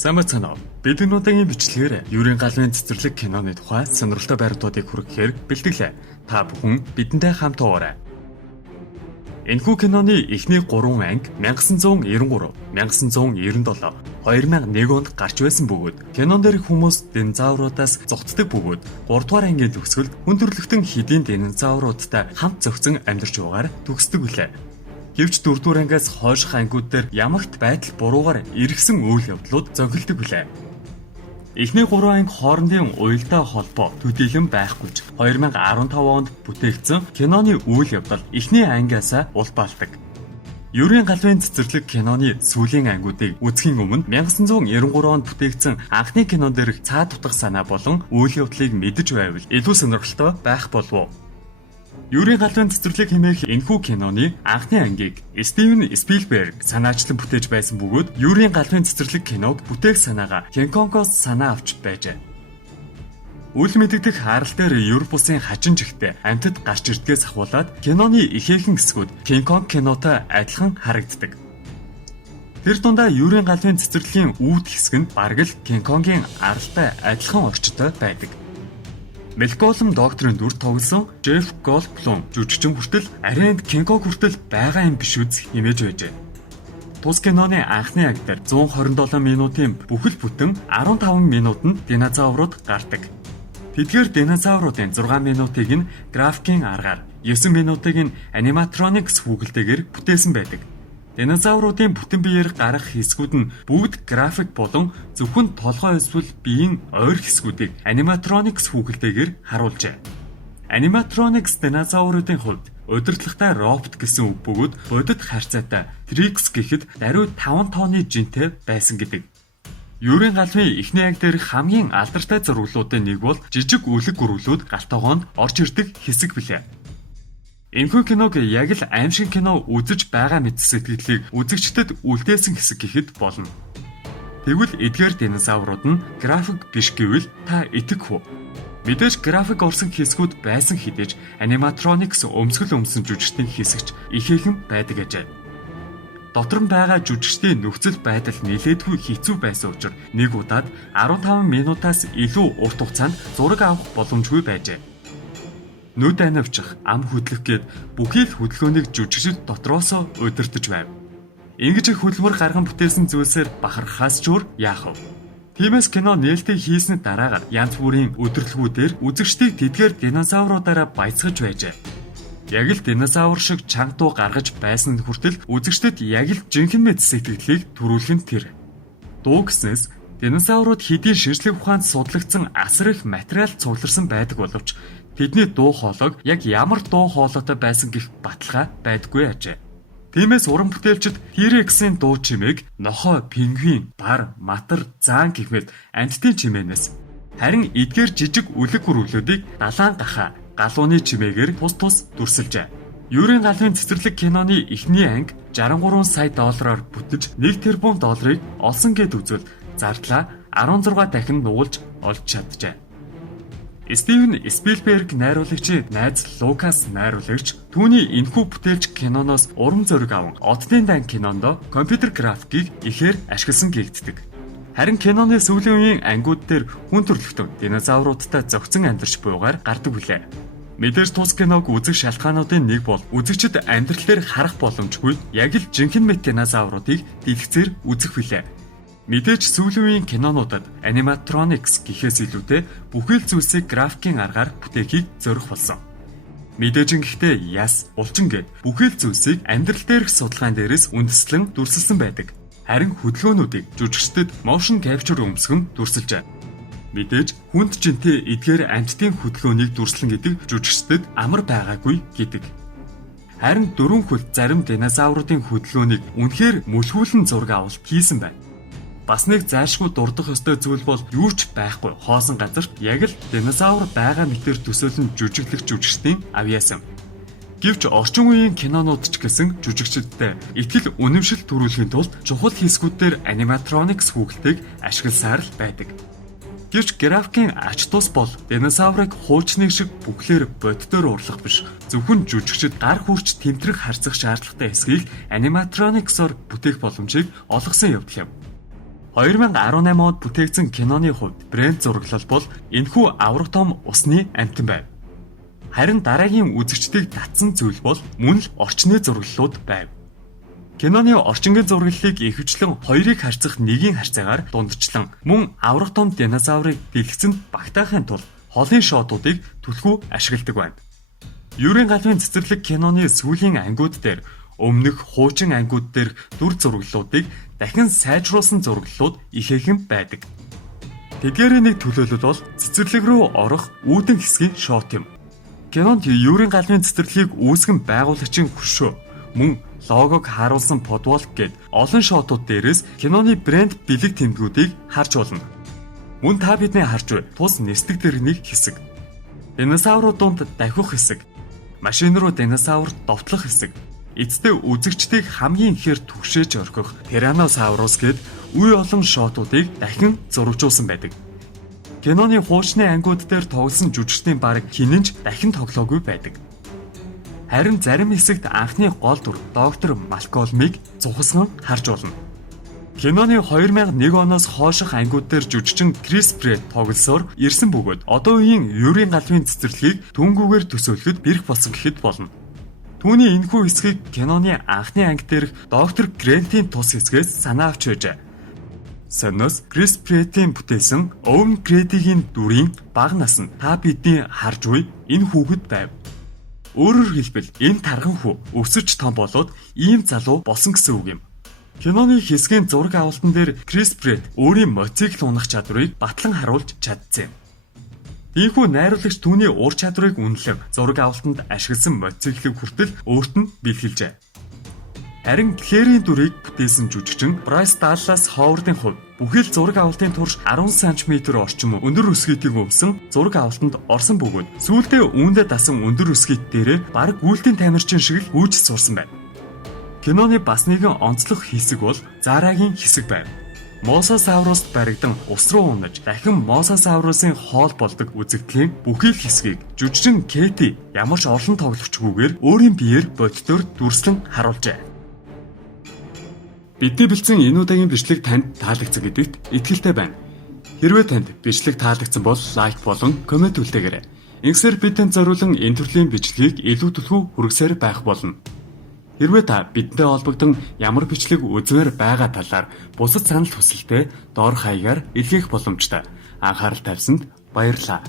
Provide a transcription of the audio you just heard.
Сайн бацгаана уу. Бид энэ удаагийн бичлэгээр Юрийн галвын цэцэрлэг киноны тухай сонирхолтой байруудыг хүргэхээр бэлтгэлээ. Та бүхэн бидэнтэй хамт уурай. Энэхүү киноны эхний 3 анги 1993, 1997, 2001 онд гарч байсан бөгөөд кинон дээрх хүмүүс динозавруудаас зугтдаг бөгөөд 3 дугаар ангийн төгсгөлд хүн төрөлхтөн хэдийн динозавруудтай хамт зохицон амьдарч байгаагаар төгсдөг билээ. Гэвч 4 дугаар ангиас хойших ангиуд дээр ямагт байдал буруугаар эргэсэн үйл явдлууд зохилдог билээ. Эхний 3 анги хоорондын уялдаа холбоо төдийлөн байхгүйч 2015 онд бүтээгдсэн киноны үйл явдал эхний ангиасаа улбаалдаг. Юрийн галвын цэцэрлэг киноны сүүлийн ангиудыг үзэхийн өмнө 1993 онд бүтээгдсэн анхны кинон дээрх цаад утга санаа болон үйл явдлыг мэдэж байвал илүү сонирхолтой байх болов уу? Юрийн галвын цэцэрлэг хэмээх энэхүү киноны анхны ангийг Стивен Спилберг санаачлан бүтээж байсан бөгөөд Юрийн галвын цэцэрлэг киног бүтээх санаагаа Кинг-Конгоос санаа авч байжээ. Үл мэдэгдэх харал дээр Европ улсын хачин жигтэй амьтад гарч ирдгээс ахуулаад киноны ихээхэн хэсгүүд Кинг-Конг кинотой адилхан харагддаг. Тэр дундаа Юрийн галвын цэцэрлэгийн үүд хэсэг нь бараг л Кинг-Конгийн аралтай адилхан орчтой байдаг. Мэлколм докторын дүр тоглосон Джефф Голдблум жүжигчин хүртэл аренд Кинг-Конг хүртэл байгаа юм биш үз хэмээж байжээ. Тус киноны анхны анги дээр 127 минутын бүхэл бүтэн 15 минут нь динозаврууд гардаг. Тэдгээр динозавруудын 6 минутыг нь графикийн аргаар, 9 минутыг нь аниматроникс хүүгэлтэйгээр бүтээсэн байдаг. Динозавруудын бүтэн биеэр гарах хэсгүүд нь бүгд график болон зөвхөн толгой эсвэл биеийн ойр хэсгүүдийг аниматроникс хүүгэлтэйгээр харуулжээ. Аниматроникс динозавруудын хувьд удирдлагатай робот гэсэн үг бөгөөд бодит харьцаатай Трикс гэхэд даруй 5 тонны жинтэй байсан гэдэг. Юрийн галвын эхний анги дээрх хамгийн алдартай зурглуудын нэг бол жижиг үлэг гүрвлүүд галтогоонд орж ирдэг хэсэг билээ. Энэхүү киног яг л аимшиг кино үзэж байгаа мэт сэтгэлийг үзэгчдэд үлдээсэн хэсэг гэхэд болно. Тэгвэл эдгээр динозаврууд нь график биш гэвэл та итгэх үү? Мэдээж график орсон хэсгүүд байсан хэдиж аниматроникс өмсгөл өмсөн жүжигчдийн хэсэгч ихээхэн байдаг ажээ. Дотор нь байгаа жүжигчдийн нөхцөл байдал нэлээдгүй хэцүү байсан учраас нэг удаад 15 минутаас илүү урт хугацаанд зураг авах боломжгүй байжээ. Нүд анивчих, ам хөдлөх гээд бүхий л хөдөлгөөнийг жүжигчд дотроосоо удирдах байв. Ингэж их хөдөлмөр гарган бүтээсэн зүйлсээр бахархаас ч өөр яах вэ? Тиймээс кино нээлттэй хийсний дараагаар янз бүрийн өдөрлгүүдээр үзэгчдийг тэдгээр динозавруудаараа баяцгаж байжээ. Яг л динозавр шиг чанга дуу гаргаж байсан хүртэл үзэгчдэд яг л жинхэнэ мэт сэтгэлийг төрүүлэх нь тэр. Дуу гэснээс динозаврууд хэдийн шинжлэх ухаанд судлагдсан асар их материал цугларсан байдаг боловч тэдний дуу хоолойг яг ямар дуу хоолойтой байсан гэх баталгаа байдаггүй ажээ. Тиймээс уран бүтээлчид T-Rex-ийн дуу чимээг нохой, пингвин, бар, матар, заан гэх мэт амьтдын чимээнээс харин эдгээр жижиг үлэг гүрвлүүдийг далайн гахаа, галууны чимээгээр тус дүрсэлжээ. Юрийн галвын цэцэрлэг киноны эхний анги 63 сая доллараар бүтэж 1 тэрбум долларыг олсон гэд үзвэл зардлаа 16 дахин нугалж олж чаджээ. Стивен Спилберг найруулагчийн найз Лукас найруулагч түүний энэхүү бүтээлч киноноос урам зориг аван Оддын дан кинонд компьютер графикийг ихээр ашигласан гэгддэг. Харин киноны сүүлийн үеийн ангиуд дээр хүн төрөлхтөн динозавруудтай зохицон амьдарч буйгаар гардаг билээ. Мэдээж тус киног үзэх шалтгаануудын нэг бол үзэгчид амьдрал дээр харах боломжгүй яг л жинхэнэ мэт динозавруудыг дэлгэцээр үзэх билээ. Мэдээж сүүлийн үеийн кинонуудад аниматроникс гэхээс илүүтэй бүхэл зүйлсийг графикийн аргаар бүтээхийг зорих болсон. Мэдээж гэхдээ яс, улчин гэд бүхэл зүйлсийг амьдрал дээрх судалгаан дээрээс үндэслэн дүрсэлсэн байдаг. Харин хөдөлгөөнүүдийг жүжигчдэд motion capture өмсгөн дүрсэлжээ. Мэдээж хүнд жинтэй эдгээр амьтдын хөдөлгөөнийг дүрслэн гэдэг жүжигчдэд амар байгаагүй гэдэг. Харин дөрвөн хөл зарим динозавруудын хөдөлгөөнийг үнэхээр мөлхүүлэн зураг авалт хийсэн байна. Бас нэг зайлшгүй дурдах ёстой зүйл бол юу ч байхгүй хоосон газарт яг л динозавр байгаа мэтэр төсөөлөн жүжиглэх жүжигчдийн авьяасан. Гэвч орчин үеийн кинонууд ч гэсэн жүжигчдтэй итгэл үнэмшил төрүүлэхийн тулд чухал хэсгүүдээр аниматроникс хүүгэлтэйг ашигласаар л байдаг. Гэвч графикийн ач тус бол динозаврыг хуучныг шиг бүхлээр боддоор урлах биш. Зөвхөн жүжигчд гар хүрч тэмтрэх харьцах шаардлагатай эсхийг аниматрониксоор бүтээх боломжийг олгосон явдал юм. 2018 онд бүтээгдсэн киноны хувьд брэнд зураглал бол энэхүү авраг том усны амьтан байв. Харин дараагийн үзэгчдийг татсан зүйл бол мөн л орчны зураглалууд байв. Киноны орчингийн зураглалыг ихэвчлэн хоёрыг харьцах нэгийн харьцаагаар дундчлан мөн авраг том динозаврыг дэлгэцэнд багтаахын тулд холын шотуудыг түлхүү ашигладаг байна. Юурийн галвын цэцэрлэг киноны сүүлийн ангиуд дээр өмнөх хуучин ангиуд дээр дүр зураглалуудыг дахин сайжруулсан зураглалууд ихээхэн байдаг. Тэдгээрийн нэг төлөөлөл бол цэцэрлэг рүү орох үүдэн хэсгийн шот юм. Кинонд Юурийн галвын цэцэрлэгийг үүсгэн байгуулагчийн хөшөө мөн логог харуулсан подвол гэд олон шотууд дээрээс киноны брэнд бэлэг тэмдгүүдийг харж болно. Мөн та бидний харж буй тус нисдэг дэргэний хэсэг, динозаврууд дунд давхих хэсэг, машин руу динозавр довтлох хэсэг, эцдээ үзэгчдийг хамгийн ихээр түгшээж орхих Тиранносаврус гэд үе олон шотуудыг дахин зурагжуулсан байдаг. Киноны хуучны ангиуд дээр тоглосон жүжигчдийн бараг хинэнч дахин тоглоогүй байдаг. Харин зарим хэсэгт анхны гол дүр доктор Малкольмыг зугасган харж болно. Киноны 2001 оноос хойших ангиуд дээр жүжигчин Крис Прэтт тоглосоор ирсэн бөгөөд одоо үеийн Юурийн галвын цэцэрлэгийг түнгүүгээр төсөөлөхөд бэрх болсон гэхэд болно. Түүний энэхүү хэсгийг киноны анхны анги дээрх доктор Грентийн тус хэсгээс санаа авч байжээ. Сониос Крис Преттийн бүтээсэн Оуэн Грэдигийн дүрийн бага нас нь та бидний харж буй энэ хүүхэд байв. Өөрөөр хэлбэл энэ тарган хүү өсөж том болоод ийм залуу болсон гэсэн үг юм. Киноны хэсгийн зураг авалтан дээр Крис Прэтт өөрийн мотоцикл унах чадварыг батлан харуулж чадсан юм. Ийхүү найруулагч түүний ур чадварыг үнэлэн зураг авалтанд ашигласан мотоциклыг хүртэл өөрт нь бэлгэлжээ. Харин Клэрийн дүрийг бүтээсэн жүжигчин Брайс Даллас Ховардын хувьд бүхэл зураг авалтын турш 10 см орчим өндөр өсгийтийг өмсөн зураг авалтанд орсон бөгөөд сүүлдээ үүндээ дасан өндөр өсгийт дээрээ бараг гүйлтийн тамирчин шиг л гүйж сурсан байна. Киноны бас нэгэн онцлог хэсэг бол Зарагийн хэсэг байв. Мосасауруст баригдан ус руу унаж дахин Мосасаурусын хоол болдог үзэгдлийн бүхий л хэсгийг жүжигчин Кэти ямар ч орлон тоглогчгүйгээр өөрийн биеэр боддоор дүрслэн харуулжээ. Бидний бэлдсэн энэ удаагийн бичлэг танд таалагдсан гэдэгт итгэлтэй байна. Хэрвээ танд бичлэг таалагдсан бол лайк болон коммент үлдээгээрэй. Ингэхээр бидэнд зориулан энэ төрлийн бичлэгийг илүү түлхүү хүргэсээр байх болно. Хэрвээ та бидэнтэй холбогдсон ямар бичлэг үзмээр байгаа талаар бусад санал хүсэлтээ доор хаягаар илгээх боломжтой. Анхаарал тавьсанд баярлалаа.